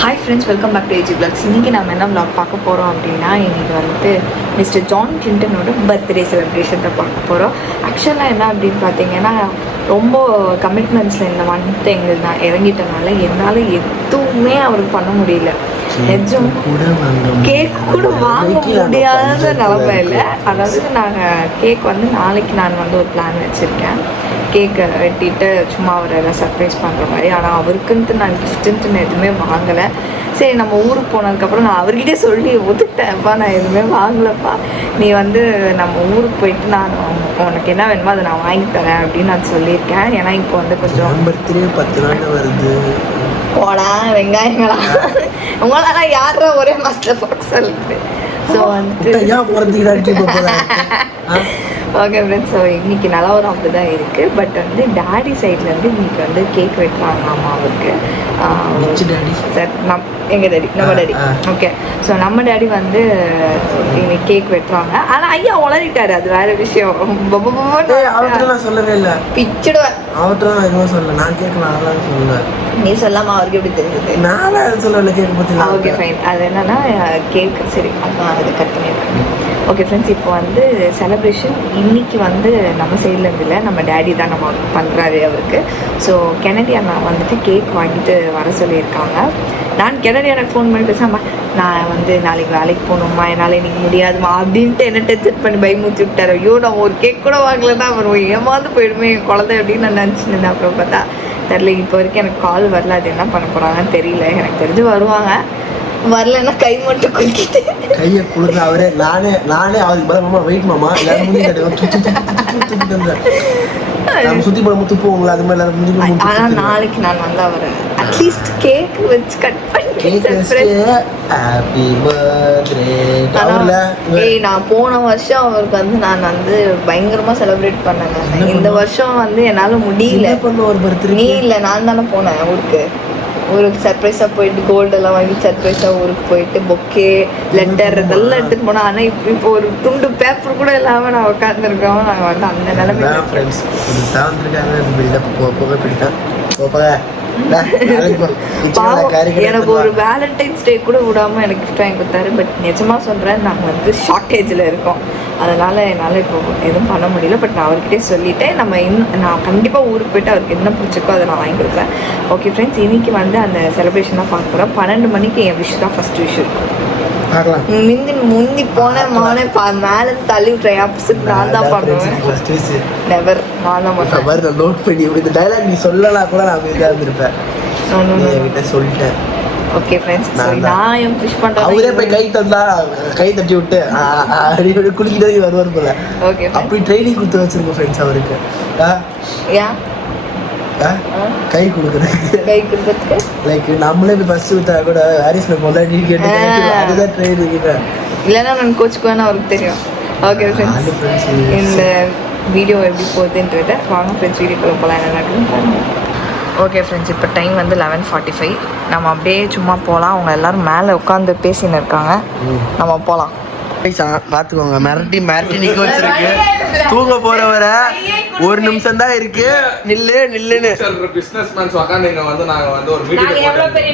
Hi friends, welcome back to AG vlogs. இன்றைக்கி நம்ம என்ன vlog பார்க்க போகிறோம் அப்படின்னா, இன்றைக்கி வந்துட்டு மிஸ்டர் ஜான் கிளின்டனோட பர்த்டே செலிப்ரேஷனை பார்க்க போகிறோம். ஆக்சுவலாக என்ன அப்படின்னு பார்த்தீங்கன்னா, ரொம்ப கமிட்மெண்ட்ஸில் இந்த மந்த் எங்களுக்கு நான் இறங்கிட்டனால என்னால் எதுவுமே அவருக்கு பண்ண முடியல. நிஜம் கேக் கூட வாங்க முடியாத நிலமை இல்லை. அதாவது நாங்கள் கேக் வந்து நாளைக்கு நான் வந்து ஒரு பிளான் வச்சுருக்கேன். கேக்கை வெட்டிட்டு சும்மா அவர் எல்லாம் சர்ப்ரைஸ் பண்ணுற மாதிரி. ஆனால் அவருக்குன்ட்டு நான் கிஃப்ட்டுன்ட்டு எதுவுமே வாங்கலை. சரி, நம்ம ஊருக்கு போனதுக்கப்புறம் நான் அவர்கிட்டே சொல்லி ஒத்துக்கிட்டேன்ப்பா, நான் எதுவுமே வாங்கலப்பா, நீ வந்து நம்ம ஊருக்கு போயிட்டு நான் உனக்கு என்ன வேணுமோ அதை நான் வாங்கி தரேன் அப்படின்னு நான் சொல்லியிருக்கேன். ஏன்னா இப்போ வந்து கொஞ்சம் பர்த்டே 10 நாள் வருது. போடா வெங்காயங்களா, உங்களால யாரா ஒரே மாதத்தில் பார்க்க சொல்லிட்டு. ஸோ வந்துட்டு ஓகே ஃப்ரெண்ட்ஸ், ஸோ இன்றைக்கி நிலவரம் அப்படி தான் இருக்குது. பட் வந்து டேடி சைட்லேருந்து இன்றைக்கி வந்து கேக் வெட்டுறாங்களாமா அவருக்கு. சார் எங்கள் டேடி, நம்ம டேடி. ஓகே, ஸோ நம்ம டேடி வந்து இன்னைக்கு கேக் வெட்டுறாங்க. ஆனால் ஐயா உளறிட்டாரு, அது வேறு விஷயம். சொல்லவே இல்லை, பிச்சுடுவேன். அவர்கிட்ட நான் எதுவும் சொல்ல, நான் கேட்கலாம் சொல்லுவேன். நீ சொல்லாமல் அவருக்கு எப்படி தெரியுது? நான் சொல்லலை கேக் பற்றி. Okay fine. அது என்னன்னா கேக் சரி, அதான் அது கட் பண்ணிடுறேன். ஓகே ஃப்ரெண்ட்ஸ், இப்போ வந்து செலிப்ரேஷன் இன்றைக்கி வந்து நம்ம சைட்லேருந்து இல்லை, நம்ம டேடி தான் நம்ம பண்ணுறாரு அவருக்கு. ஸோ கெனடி அண்ணா வந்துட்டு கேக் வாங்கிட்டு வர சொல்லியிருக்காங்க. நான் கெனடி அண்ணாக்கு ஃபோன் பண்ணி பேசாமல், நான் வந்து நாளைக்கு வேலைக்கு போகணும்மா, என்னால் இன்றைக்கி முடியாதுமா அப்படின்ட்டு என்ன டென்ஷன் பண்ணி பயமுறுத்தி விட்டார். ஐயோ, நான் ஒரு கேக் கூட வாங்கலைன்னா அவர் ஏமாந்து போயிடுமே என் குழந்தை அப்படின்னு நான் நினச்சிருந்தேன். அப்புறம் பார்த்தா தெரில, இப்போ வரைக்கும் எனக்கு கால் வரல. அது என்ன பண்ண போகிறாங்கன்னு தெரியல. எனக்கு தெரிஞ்சு வருவாங்க, வரலன்னா கை மட்டும் குலுக்கிட்டு கையை குலுக்க அவரே நானே அவருக்கு பலமா வெயிட் மாமா சுத்தி படம் துப்புவோங்களா அது மாதிரி. ஆனால் நாளைக்கு நான் வந்து அவரை அட்லீஸ்ட் கேக் வச்சு கட் பண்ணி நான் போன வருஷம் அவருக்கு வந்து நான் வந்து பயங்கரமா செலிப்ரேட் பண்ணேங்க. இந்த வருஷம் வந்து என்னால முடியல. நீ இல்லை, நான் தானே போனேன் ஊருக்கு. ஊருக்கு சர்ப்ரைஸாக போயிட்டு கோல்டெல்லாம் வாங்கி சர்ப்ரைஸாக ஊருக்கு போயிட்டு பொக்கே லெட்டர் இதெல்லாம் எடுத்துகிட்டு போனோம். ஆனால் இப்போ ஒரு துண்டு பேப்பர் கூட இல்லாமல் நான் உட்காந்துருக்கோம். நாங்கள் வந்து அந்த நிலைமை. எனக்கு ஒரு வேலண்டைன்ஸ் டே கூட விடாமல் எனக்கு கிஃப்ட் வாங்கி கொடுத்தாரு. பட் நிஜமாக சொல்கிறேன், நாங்கள் வந்து ஷார்ட்டேஜில் இருக்கோம். அதனால் என்னால் இப்போ எதுவும் பண்ண முடியல. பட் நான் அவர்கிட்டே சொல்லிவிட்டேன், நான் கண்டிப்பாக ஊருக்கு போய்ட்டு அவருக்கு என்ன பிடிச்சிருக்கோ அதை நான் வாங்கி கொடுப்பேன். ஓகே ஃப்ரெண்ட்ஸ், இன்றைக்கி வந்து அந்த செலிப்ரேஷனாக பார்க்க போகிறோம். 12 மணிக்கு என் விஷ் தான் ஃபஸ்ட் விஷ் இருக்கும். முந்தி போன மேலே தள்ளி விட்டுறேன். ஆப்போசிட் நான் தான் பண்ணுவேன். நெவர், நான் தான் பண்ணுவேன். நோட் பண்ணி இந்த டைலாக் நீ சொல்லலாம் கூட நான் இதாக இருந்திருப்பேன். என்கிட்ட சொல்லிட்டேன். ஓகே ஃப்ரெண்ட்ஸ், நான் என் விஷ் பண்ணுறேன். அவரே போய் கை தந்தா கை தட்டி விட்டு அப்படி குளிக்கிட்டு வருவார் போல. ஓகே, அப்படி ட்ரைனிங் கொடுத்து வச்சிருக்கோம் ஃப்ரெண்ட்ஸ் அவருக்கு. ஏன் கை கொடுக்குறதுக்கு லைக் நம்மளே போய் ஃபர்ஸ்ட் விட்டா கூட ஹாரிஸ் போல நீ கேட்டு அதுதான் ட்ரெயின் இல்லைன்னா நான் கோச்சுக்குவேன்னு அவருக்கு தெரியும். ஓகே ஃப்ரெண்ட்ஸ், இந்த வீடியோ எப்படி போகுதுன்றதை வாங்க ஃப்ரெண்ட்ஸ் வீடியோக்குள்ள போகலாம். என்ன நடக்குதுன்னு பாருங்கள். ஓகே ஃப்ரெண்ட்ஸ், இப்போ டைம் வந்து 11:45. நம்ம அப்படியே சும்மா போகலாம். அவங்க எல்லோரும் மேலே உட்காந்து பேசின்னு இருக்காங்க, நம்ம போகலாம். பார்த்துக்கோங்க, மிரட்டி நிற்க வச்சிருக்கு. தூங்க போறவரை 1 நிமிஷம் தான் இருக்கு, நில்லுன்னு பிசினஸ் மேன்ஸ் உட்காந்து வந்து நாங்க வந்து ஒரு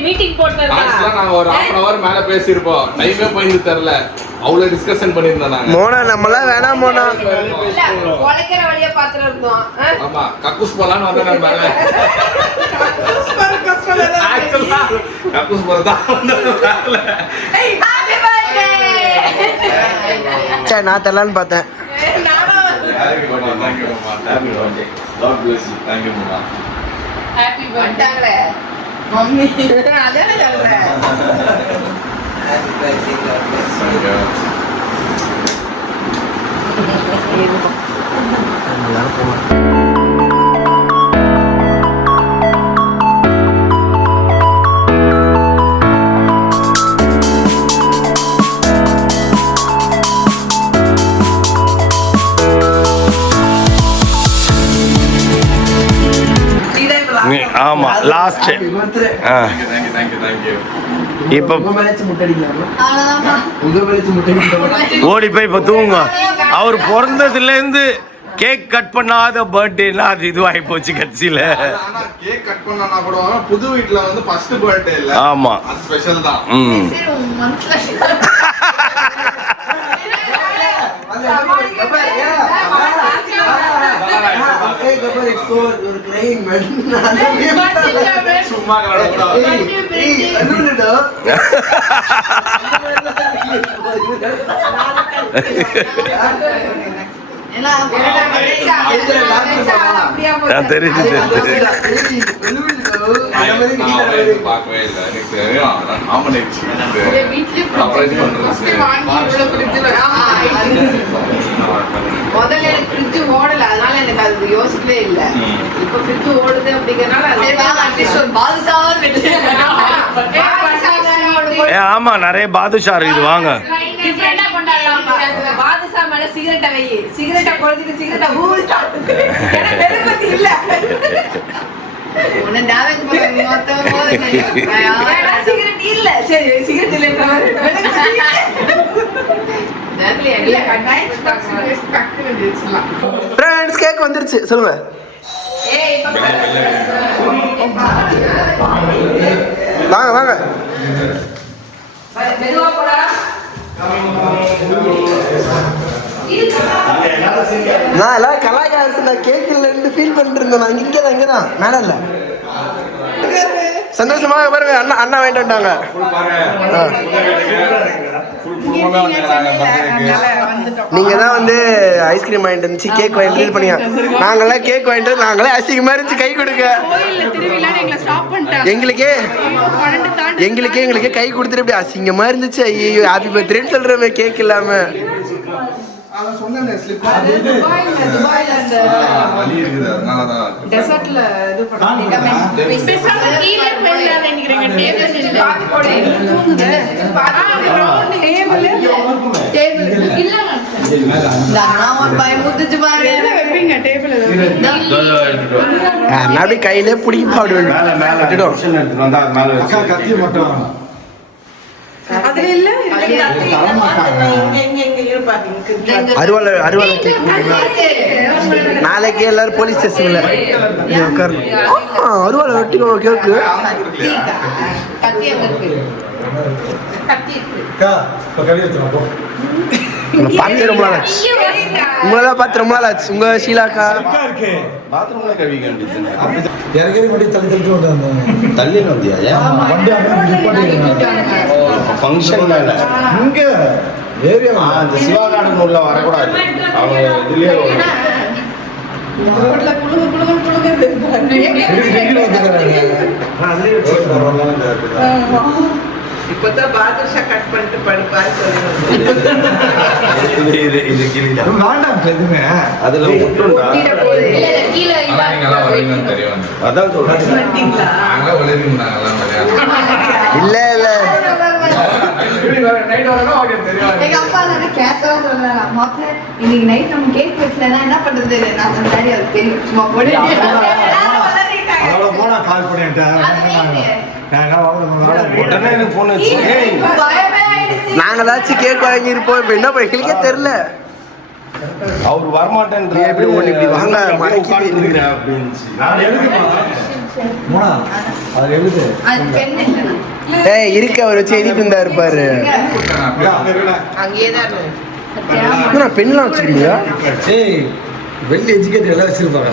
மீட்டிங் போட்டோம். நாங்க ஒரு 1/2 hour மேல பேசியிருப்போம். டைமே போயிருந்து தெரியல, அவ்வளோ டிஸ்கஷன் பண்ணியிருந்தோம் நாங்க. மோனா நம்மளாம் வேணாம் மோனா, உழைக்கிற வழியா பார்த்துட்டு இருந்தோம். ஆமா, கக்கூஸ் போலான்னு வந்து நான் மேல கக்கூஸ் போறதான் சரி நான் தெரியலான்னு பார்த்தேன். ஹாப்பி பர்த்டே மம்மி, அதானே சொல்றேன். ஆமா லாஸ்ட். இப்போ ஓடி போய் இப்போ தூங்க. அவர் பிறந்ததுலேருந்து கேக் கட் பண்ணாத பர்த்டேனா அது இதுவாகி போச்சு கட்சியில. ஆனா கேக் கட் பண்ணனா கூட புது வீட்ல வந்து ஃபர்ஸ்ட் பர்த்டே இல்ல. ஆமா அது ஸ்பெஷல் தான். சரி உன் மனசுல சும்மா தெரியுது. பார்க்கவே இல்லை. எனக்கு தெரியும். முதல்ல எனக்கு ஃப்ரிட்ஜ் ஓடல, அதனால எனக்கு அது யோசிக்கவே இல்லை. இப்ப ஃப்ரிட்ஜ் ஓடுது அப்படிங்கறனால ஆமா நிறைய பாதுஷா இருக்குது வாங்க. பாதுஷா மேல சிகரெட்டை வை, சிகரெட்டை கொளுத்திட்டு சிகரெட்டை ஊதிட்டு இல்ல உன்னை டேமேஜ் பண்ண மொத்தம் சிகரெட் இல்ல. சரி சிகரெட் இல்ல ஃப்ரெண்ட்ஸ் கேக் வந்துருச்சு சொல்லுங்க. வாங்க வாங்க. நான் எல்லாம் கலாய்க்க நான் கேக் இல்லைன்னு ஃபீல் பண்ணிட்டு இருந்தேன். நான் இங்கே தான் மேலே இல்லை. சந்தோஷமாக பாருங்க அண்ணா அண்ணா வாங்கிட்டு வந்துட்டாங்க. நீங்க தான் வந்து ஐஸ்கிரீம் வாங்கிட்டு இருந்துச்சு கேக் வாங்கிட்டு இது பண்ணியா. நாங்களாம் கேக் வாங்கிட்டு நாங்களே அசிங்கமா இருந்துச்சு கை கொடுக்க. எங்களுக்கே கை கொடுத்துட்டு இப்படி அசிங்கமா இருந்துச்சு. ஐயோ ஹாப்பி பர்த்டேன்னு சொல்றமே கேக் இல்லாம. அப்படி கையிலே பிடிக்க பாடுவேன். அருவாலை நாளைக்கு எல்லாரும் போலீஸ் ஸ்டேஷன்ல அருவாலை வெட்டிக்கோ கேக்கு. பார்த்து ரொம்ப நாள் ஆச்சு. உங்களெல்லாம் பார்த்து ரொம்ப நாள் ஆச்சு. உங்க ஷீலாக்கா தள்ளி வந்தியா ஃபங்க்ஷன் இங்க ஏரியா அந்த சிவாகார்டன் உள்ள வரக்கூடாது. அவங்க இதுலயே இப்பதான் பாதுஷா கட் பண்ணிட்டு படிப்பாரு எதுவுமே அதுல ஒட்டுண்டா அதான் சொல்றேன். இல்ல இல்ல எங்க அப்பா கேசவா சொல்றாங்க மாப்பிள்ள இன்னைக்கு நைட் நம்ம கேக் வெட்டலன்னா என்ன பண்றது. நான் முன்னாடி அது தெரியும் சும்மா போட்டு போனா கால் பண்ணிட்டேன். உடனே எனக்கு போன் வச்சு நாங்க ஏதாச்சும் கேக் வாங்கியிருப்போம். இப்ப என்ன பண்ண எங்களுக்கே தெரியல. அவர் வரமாட்டேன் எப்படி ஒண்ணு இப்படி வாங்க அப்படின்னு ஏய் இருக்க அவர் வச்சு எழுதிட்டு இருந்தா இருப்பாரு. பெண்லாம் வச்சிருக்கீங்களா? வெள்ளி எஜுகேட் எல்லாம் வச்சிருப்பாங்க.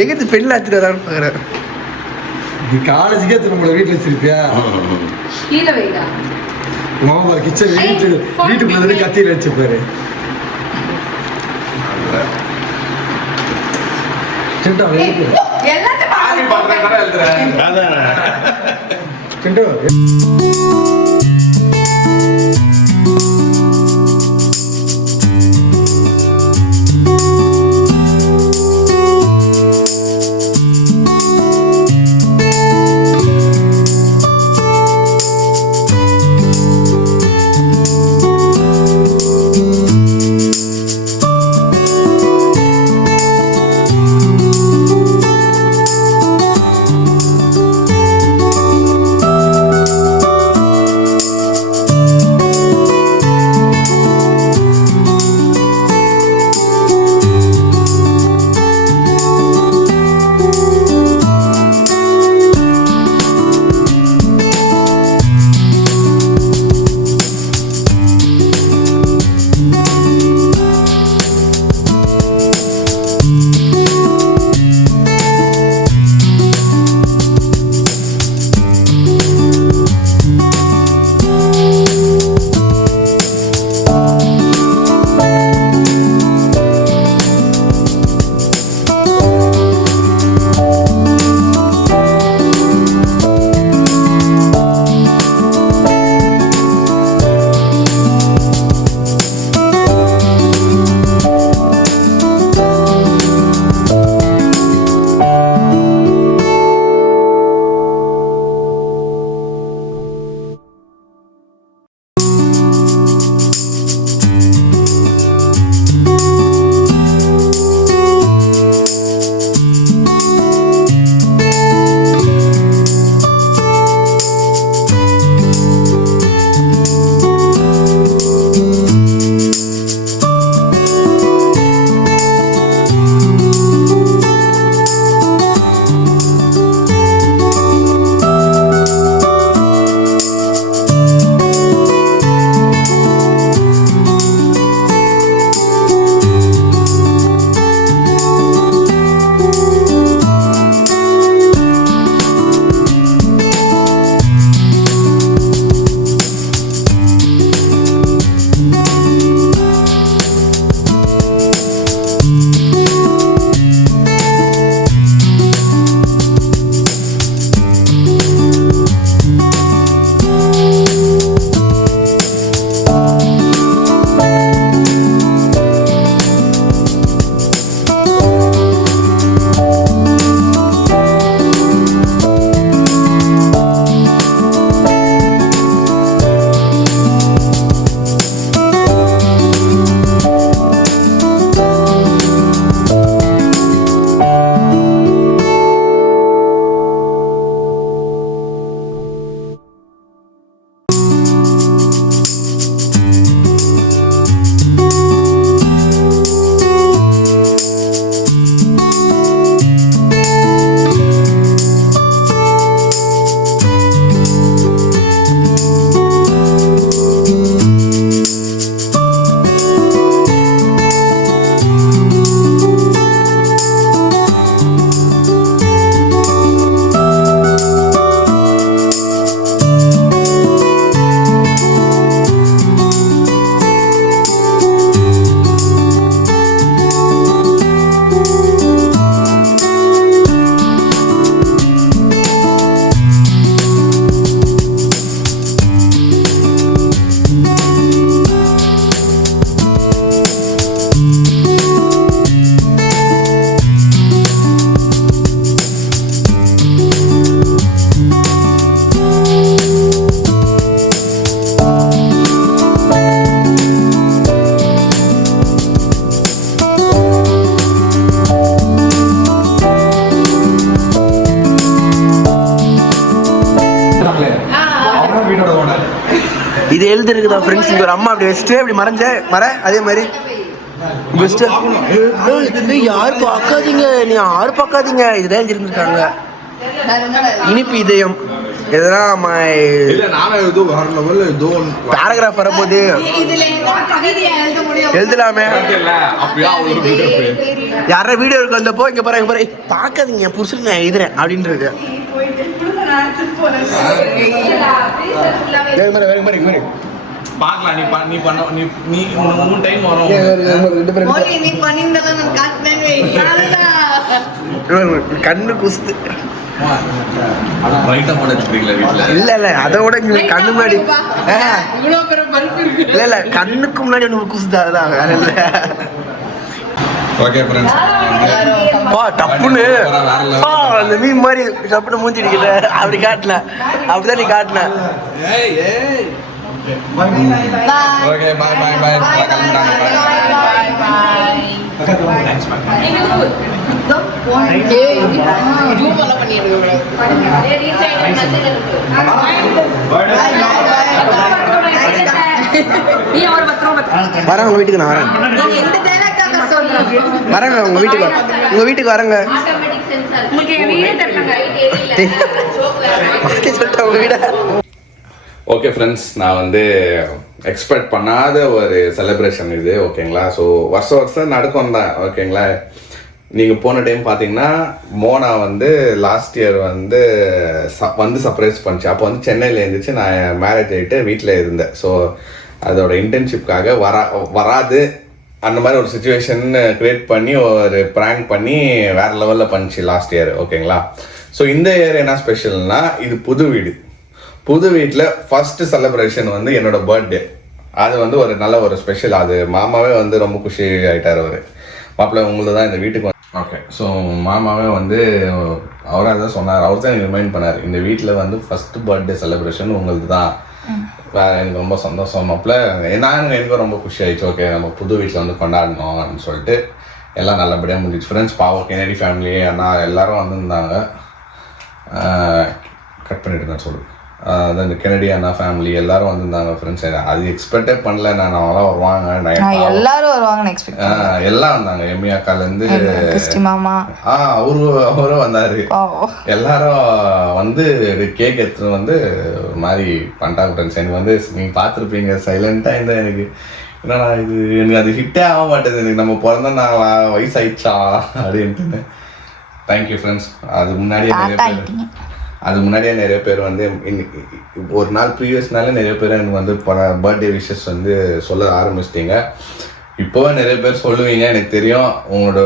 எங்கிட்டு பெண்லாம் வச்சுட்டு வரான்னு பாக்குறேன். நீ காலேஜுக்கே திரும்ப வீட்டுல வச்சிருப்பியா? கீழே வைடா மாமா கிச்சன் வீட்டுக்குள்ள கத்தியில வச்சுப்பாரு. எல்லாத்தையும் இது எழுதிருக்குதா ஃப்ரெண்ட்ஸ். இங்கே ஒரு அம்மா அப்படி வச்சுட்டு அப்படி மர அதே மாதிரி பெஸ்ட்டு. இது யாரும் பார்க்காதீங்க, நீ யாரும் பார்க்காதீங்க, இதுதான் எழுதிருந்துருக்காங்க. இனிப்பு இதயம் இதெல்லாம் பேராகிராஃப் வரப்போது எழுதலாமே. யாரா வீடியோ இருக்கு வந்தப்போ இங்க பாருங்க பார்க்காதீங்க புருஷன் நான் எழுதுறேன் அப்படின்றது. பார்க்கலாம், நீ பண்ண நீ உன் டைம் வரும். கண்ணு குஸ்து இல்ல அதோட கண்ணு முன்னாடி இல்ல கண்ணுக்கு முன்னாடி ஒன்று குசுது. அதுதான் வேற இல்ல. ஓகே ஃப்ரெண்ட்ஸ், டப்புன்னு அந்த மீன் மாதிரி டப்புன்னு மூஞ்சி அடிக்கல. அப்படி காட்டல, அப்படிதான் நீ காட்டின. ஓகே பாய் பாய் பாய். வரேன் உங்க வீட்டுக்கு, நான் வரேன் உங்க வீட்டுக்கு வரேங்க. சொல்லிட்டேன் உங்க வீட. ஓகே ஃப்ரெண்ட்ஸ், நான் வந்து எக்ஸ்பெக்ட் பண்ணாத ஒரு செலிப்ரேஷன் இது. ஓகேங்களா, ஸோ வருஷம் நடக்கும் தான். ஓகேங்களா, நீங்கள் போன டைம் பார்த்தீங்கன்னா மோனா வந்து லாஸ்ட் இயர் வந்து சர்ப்ரைஸ் பண்ணிச்சு. அப்போ வந்து சென்னையில் இருந்துச்சு, நான் மேரேஜ் ஆகிட்டு வீட்டில் இருந்தேன். ஸோ அதோட இன்டர்ன்ஷிப்காக வராது அந்த மாதிரி ஒரு சுச்சுவேஷன் க்ரியேட் பண்ணி ஒரு ப்ராங்க் பண்ணி வேறு லெவலில் பண்ணிச்சு லாஸ்ட் இயர். ஓகேங்களா, ஸோ இந்த இயர் என்ன ஸ்பெஷல்னா, இது புது வீட்டில் ஃபஸ்ட்டு செலிப்ரேஷன் வந்து என்னோட பர்த்டே. அது வந்து ஒரு நல்ல ஒரு ஸ்பெஷல். அது மாமாவே வந்து ரொம்ப குஷி ஆகிட்டார். அவர் மாப்பிள்ளை உங்களுக்கு தான் இந்த வீட்டுக்கு ஓகே. ஸோ மாமாவே வந்து அவராக தான் சொன்னார், அவர் தான் எனக்கு ரிமைண்ட் பண்ணார், இந்த வீட்டில் வந்து ஃபஸ்ட்டு பர்த்டே செலிப்ரேஷன் உங்களுக்கு தான். எனக்கு ரொம்ப சந்தோஷம் மாப்பிள்ள, எனக்கும் ரொம்ப குஷி ஆயிடுச்சு. ஓகே, நம்ம புது வீட்டில் வந்து கொண்டாடணும் அப்படின்னு சொல்லிட்டு எல்லாம் நல்லபடியாக முடிஞ்சிச்சு. ஃப்ரெண்ட்ஸ் பாவம் கெனடி ஃபேமிலி அண்ணா எல்லாரும் வந்திருந்தாங்க. கட் பண்ணிட்டு தான் சொல்லு. அந்த கெனடி அண்ணா ஃபேமிலி எல்லாரும் வந்திருந்தாங்க ஃப்ரெண்ட்ஸ். அது எக்ஸ்பெக்டே பண்ணல, நான் அவங்களாம் வருவாங்க, எல்லாரும் வருவாங்கன்னு எக்ஸ்பெக்ட். எல்லாம் வந்தாங்க. எம்மி அக்காலேருந்து மாமா அவரும் வந்தாரு. எல்லாரும் வந்து கேக் எடுத்துட்டு வந்து ஒரு மாதிரி பண்ணிட்டாங்க ஃப்ரெண்ட்ஸ். எனக்கு வந்து நீங்கள் பார்த்துருப்பீங்க சைலண்டாக இருந்தால் எனக்கு என்னடா இது, எனக்கு அது ஹிட்டே ஆக மாட்டேது. எனக்கு நம்ம பிறந்த நாள் வயசாயிடுச்சா அப்படின்ட்டு. Thank you friends. அதுக்கு முன்னாடியே நிறைய பேர் வந்து இன்னைக்கு ஒரு நாள் ப்ரீவியஸ் நாளே நிறைய பேர் எனக்கு வந்து பர்த்டே விஷஸ் வந்து சொல்ல ஆரம்பிச்சிட்டிங்க. இப்போவே நிறைய பேர் சொல்லுவீங்க, எனக்கு தெரியும். உங்களோட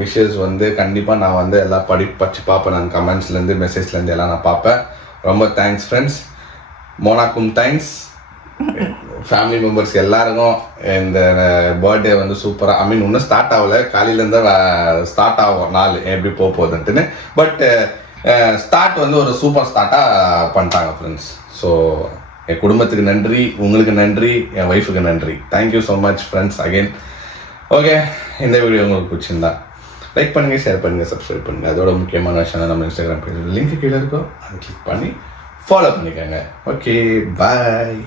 விஷஸ் வந்து கண்டிப்பாக நான் வந்து எல்லாம் படிச்சு பார்ப்பேன். நான் கமெண்ட்ஸ்லேருந்து மெசேஜ்லேருந்து எல்லாம் நான் பார்ப்பேன். ரொம்ப தேங்க்ஸ் ஃப்ரெண்ட்ஸ். மோனாக்கும் தேங்க்ஸ். ஃபேமிலி மெம்பர்ஸ் எல்லாருக்கும் இந்த பர்த்டே வந்து சூப்பராக, இன்னும் ஸ்டார்ட் ஆகலை, காலையிலேருந்து ஸ்டார்ட் ஆகும் நாள் எப்படி போகுதுன்ட்டுன்னு. பட் ஸ்டார்ட் வந்து ஒரு சூப்பர் ஸ்டார்ட்டாக பண்ணிட்டாங்க ஃப்ரெண்ட்ஸ். ஸோ என் குடும்பத்துக்கு நன்றி, உங்களுக்கு நன்றி, என் ஒய்ஃபுக்கு நன்றி. Thank you so much friends again. Okay, இந்த வீடியோ உங்களுக்கு பிடிச்சிருந்தா லைக் பண்ணுங்கள், ஷேர் பண்ணுங்கள், சப்ஸ்கிரைப் பண்ணுங்கள். அதோட முக்கியமான விஷயம் நம்ம இன்ஸ்டாகிராம் பேஜ் லிங்க் கீழே இருக்கோ, அதை கிளிக் பண்ணி ஃபாலோ பண்ணிக்கோங்க. ஓகே, பாய்.